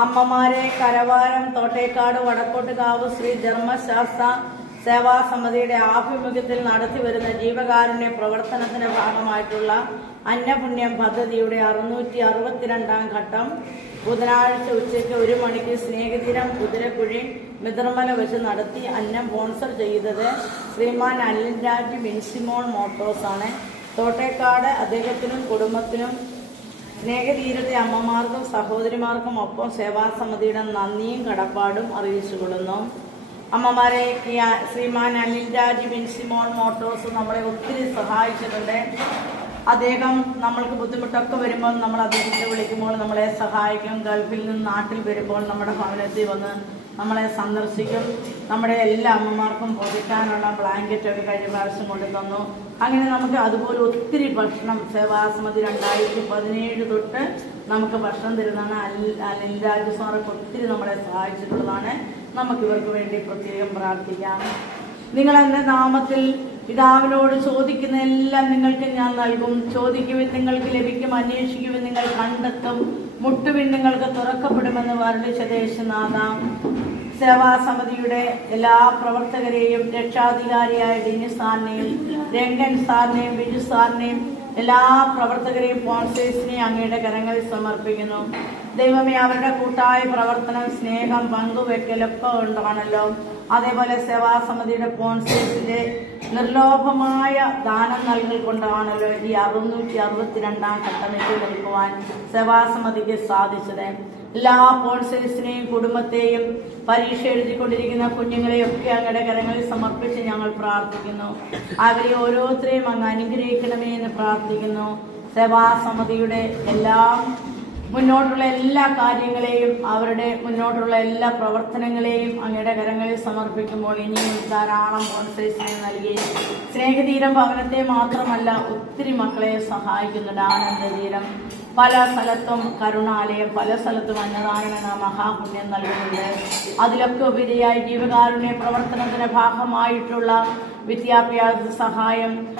അമ്മമാരെ കരവാരം തോട്ടേക്കാട് വടക്കോട്ടുകാവ് ശ്രീ ധർമ്മശാസ്ത്ര സേവാ സമിതിയുടെ ആഭിമുഖ്യത്തിൽ നടത്തി വരുന്ന ജീവകാരുണ്യ പ്രവർത്തനത്തിന്റെ ഭാഗമായിട്ടുള്ള അന്നപുണ്യം പദ്ധതിയുടെ അറുന്നൂറ്റി അറുപത്തിരണ്ടാം ഘട്ടം. ബുധനാഴ്ച ഉച്ചയ്ക്ക് ഒരു മണിക്ക് സ്നേഹതീരം കുതിരക്കുഴി മിതർമല വെച്ച് നടത്തി അന്നം സ്പോൺസർ ചെയ്തത് ശ്രീമാൻ അനിൽ രാജ് മിൻസിമോൾ മോട്ടോഴ്സ് ആണ് തോട്ടേക്കാട് അദ്ദേഹത്തിനും കുടുംബത്തിനും സ്നേഹതീരത്തെ അമ്മമാർക്കും സഹോദരിമാർക്കും ഒപ്പം സേവാ സേവാസമിതിയുടെ നന്ദിയും കടപ്പാടും അറിയിച്ചുകൊള്ളുന്നു. അമ്മമാരെ ശ്രീമാൻ അനിൽ രാജ് ബിൻസിമോൺ മോട്ടോഴ്സ് നമ്മളെ ഒത്തിരി സഹായിച്ചിട്ടുണ്ട്. അദ്ദേഹം നമ്മൾക്ക് ബുദ്ധിമുട്ടൊക്കെ വരുമ്പോൾ നമ്മൾ അദ്ദേഹത്തെ വിളിക്കുമ്പോൾ നമ്മളെ സഹായിക്കും. ഗൾഫിൽ നിന്ന് നാട്ടിൽ വരുമ്പോൾ നമ്മുടെ ഭവനത്തിൽ വന്ന് നമ്മളെ സന്ദർശിക്കും. നമ്മുടെ എല്ലാ അമ്മമാർക്കും പൊതിക്കാനുള്ള ബ്ലാങ്കറ്റൊക്കെ കഴിഞ്ഞ പ്രാവശ്യം കൊണ്ടു തന്നു. അങ്ങനെ നമുക്ക് അതുപോലെ ഒത്തിരി ഭക്ഷണം സേവാസമിതി രണ്ടായിരത്തി പതിനേഴ് തൊട്ട് നമുക്ക് ഭക്ഷണം തരുന്നതാണ്. അൽ അനിൽ രാജു സാറൊക്കെ ഒത്തിരി നമ്മളെ സഹായിച്ചിട്ടുള്ളതാണ്. നമുക്ക് ഇവർക്ക് വേണ്ടി പ്രത്യേകം പ്രാർത്ഥിക്കാം. നിങ്ങൾ എന്റെ നാമത്തിൽ പിതാവിനോട് ചോദിക്കുന്ന എല്ലാം നിങ്ങൾക്ക് ഞാൻ നൽകും. ചോദിക്കുവിൻ നിങ്ങൾക്ക് ലഭിക്കും അന്വേഷിക്കുവിൻ നിങ്ങൾ കണ്ടെത്തും. മുട്ടുവിൻ നിങ്ങൾക്ക് തുറക്കപ്പെടുമെന്ന് വർണിച്ച ദേശനാഥാം സേവാസമിതിയുടെ എല്ലാ പ്രവർത്തകരെയും രക്ഷാധികാരിയായ ഡിനി സാറിനെയും രംഗൻ സാറിനെയും ബിജു സാറിനെയും എല്ലാ പ്രവർത്തകരെയും സ്പോൺസേഴ്സിനെയും അങ്ങയുടെ കരങ്ങളിൽ സമർപ്പിക്കുന്നു. ദൈവമേ അവരുടെ കൂട്ടായ പ്രവർത്തനം സ്നേഹം പങ്കുവെക്കലൊക്കെ ഉണ്ടാണല്ലോ. അതേപോലെ സേവാസമിതിയുടെ സ്പോൺസേഴ്സിന്റെ നിർലോഭമായ ദാനം നൽകൽ കൊണ്ടാണല്ലോ ഈ അറുന്നൂറ്റി അറുപത്തിരണ്ടാം ഘട്ടമെത്തി നിൽക്കുവാൻ സേവാസമിതിക്ക് സാധിച്ചത്. എല്ലാ പോൺസേഴ്സിനെയും കുടുംബത്തെയും പരീക്ഷ എഴുതിക്കൊണ്ടിരിക്കുന്ന കുഞ്ഞുങ്ങളെയൊക്കെ അങ്ങയുടെ കരങ്ങളിൽ സമർപ്പിച്ച് ഞങ്ങൾ പ്രാർത്ഥിക്കുന്നു. അവരെ ഓരോരുത്തരെയും അങ്ങ് അനുഗ്രഹിക്കണമേ എന്ന് പ്രാർത്ഥിക്കുന്നു. സേവാസമിതിയുടെ എല്ലാം മുന്നോട്ടുള്ള എല്ലാ കാര്യങ്ങളെയും അവരുടെ മുന്നോട്ടുള്ള എല്ലാ പ്രവർത്തനങ്ങളെയും അങ്ങയുടെ കരങ്ങളിൽ സമർപ്പിക്കുമ്പോൾ ഇനിയും ധാരാളം ഓൺസൈസിനെ നൽകി. സ്നേഹതീരം ഭവനത്തെ മാത്രമല്ല ഒത്തിരി മക്കളെ സഹായിക്കുന്നുണ്ട് ആനന്ദതീരം പല സ്ഥലത്തും കരുണാലയം പല സ്ഥലത്തും അന്നദാനം എന്ന മഹാപുണ്യം നൽകുന്നുണ്ട്. അതിലൊക്കെ ഉപരിയായി ജീവകാരുണ്യ പ്രവർത്തനത്തിന്റെ ഭാഗമായിട്ടുള്ള വിദ്യാഭ്യാസ സഹായം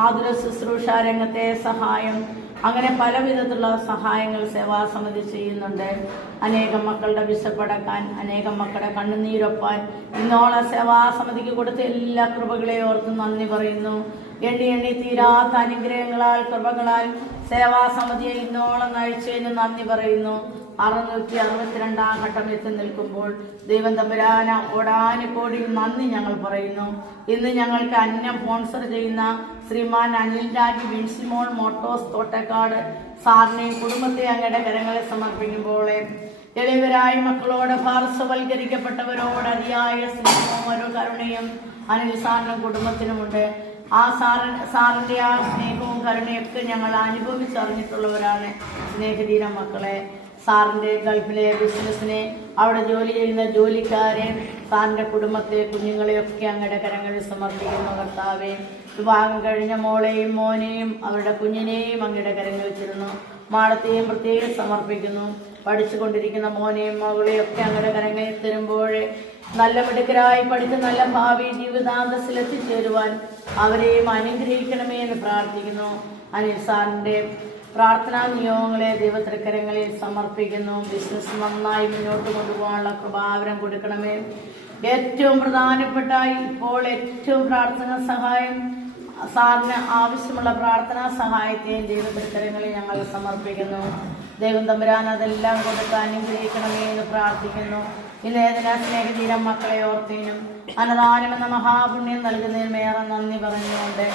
ആതുര ശുശ്രൂഷ രംഗത്തെ സഹായം അങ്ങനെ പല വിധത്തിലുള്ള സഹായങ്ങൾ സേവാസമിതി ചെയ്യുന്നുണ്ട്. അനേകം മക്കളുടെ വിശപ്പടക്കാൻ അനേകം മക്കളുടെ കണ്ണുനീരൊപ്പാൻ. ഇന്നോളം സേവാസമിതിക്ക് കൊടുത്ത എല്ലാ കൃപകളെയും ഓർത്ത് നന്ദി പറയുന്നു. എണ്ണി എണ്ണി തീരാത്ത അനുഗ്രഹങ്ങളാൽ കൃപകളാൽ സേവാസമിതിയെ ഇന്നോളം നയിച്ചതിന് നന്ദി പറയുന്നു. അറുന്നൂറ്റി അറുപത്തിരണ്ടാം ഘട്ടം എത്തി നിൽക്കുമ്പോൾ ദൈവം തമ്പുരാന ഓടാനുകോടി നന്ദി ഞങ്ങൾ പറയുന്നു. ഇന്ന് ഞങ്ങൾക്ക് അന്നം സ്പോൺസർ ചെയ്യുന്ന ശ്രീമാൻ അനിൽ രാജ് വിൻസിമോൾ മോട്ടോസ് തോട്ടക്കാട് സാറിനെയും കുടുംബത്തെ അങ്ങയുടെ കരങ്ങളെ സമർപ്പിക്കുമ്പോൾ എളിവരായ മക്കളോട് പാർശ്വവൽക്കരിക്കപ്പെട്ടവരോട് അതിയായ സ്നേഹവും ഒരു കരുണയും അനിൽ സാറിനും കുടുംബത്തിനുമുണ്ട്. ആ സാറിൻ സാറിന്റെ ആ സ്നേഹവും കരുണയൊക്കെ ഞങ്ങൾ അനുഭവിച്ചറിഞ്ഞിട്ടുള്ളവരാണ് സ്നേഹധീര മക്കളെ. സാറിന്റെ ഗൾഫിലെ ബിസിനസ്സിനെ അവിടെ ജോലി ചെയ്യുന്ന ജോലിക്കാരെ സാറിന്റെ കുടുംബത്തെ കുഞ്ഞുങ്ങളെയൊക്കെ അങ്ങയുടെ കരങ്ങളിൽ സമർപ്പിക്കുന്ന കർത്താവെ വിവാഹം കഴിഞ്ഞ മോളെയും മോനെയും അവരുടെ കുഞ്ഞിനെയും അങ്ങയുടെ കരങ്ങളിൽ വെച്ചിരുന്നു. മാളത്തെയും പ്രത്യേകം സമർപ്പിക്കുന്നു. പഠിച്ചുകൊണ്ടിരിക്കുന്ന മോനെയും മകളെയും ഒക്കെ അങ്ങയുടെ കരങ്ങളിൽ തരുമ്പോഴേ നല്ല മിടുക്കരായി പഠിച്ച് നല്ല ഭാവി ജീവിതാന്തസ്സിൽ എത്തിച്ചേരുവാൻ അവരെയും അനുഗ്രഹിക്കണമേ എന്ന് പ്രാർത്ഥിക്കുന്നു. അനിൽ സാറിന്റെ പ്രാർത്ഥനാ നിയോഗങ്ങളെ ദൈവത്തിരക്കരങ്ങളിൽ സമർപ്പിക്കുന്നു. ബിസിനസ് നന്നായി മുന്നോട്ട് കൊണ്ടുപോകാനുള്ള കൃപാവരം കൊടുക്കണമേ. ഏറ്റവും പ്രധാനപ്പെട്ട ഇപ്പോൾ ഏറ്റവും പ്രാർത്ഥന സഹായം സാറിന് ആവശ്യമുള്ള പ്രാർത്ഥനാ സഹായത്തെയും ദൈവത്തിരക്കരങ്ങളിൽ ഞങ്ങൾ സമർപ്പിക്കുന്നു. ദൈവം തമ്പുരാൻ അതെല്ലാം കൊടുത്ത് അനുഗ്രഹിക്കണമേ എന്ന് പ്രാർത്ഥിക്കുന്നു. ഇന്ന് ഏതിനാ സ്നേഹതീരം മക്കളെ ഓർത്തേനും അന്നദാനം എന്ന മഹാപുണ്യം നൽകുന്നതിനും ഏറെ നന്ദി പറഞ്ഞുകൊണ്ട്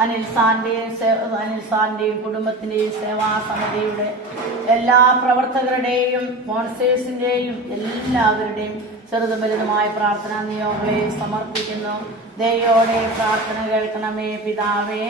അനിൽ സാറിന്റെയും അനിൽ സാറിന്റെയും കുടുംബത്തിന്റെയും സേവാ സമിതിയുടെ എല്ലാ പ്രവർത്തകരുടെയും സ്പോൺസേഴ്സിന്റെയും എല്ലാവരുടെയും ചെറുതും വലുതുമായ പ്രാർത്ഥനാ നിയോഗങ്ങളെ സമർപ്പിക്കുന്നു. ദയോടെ പ്രാർത്ഥന കേൾക്കണമേ പിതാവേ.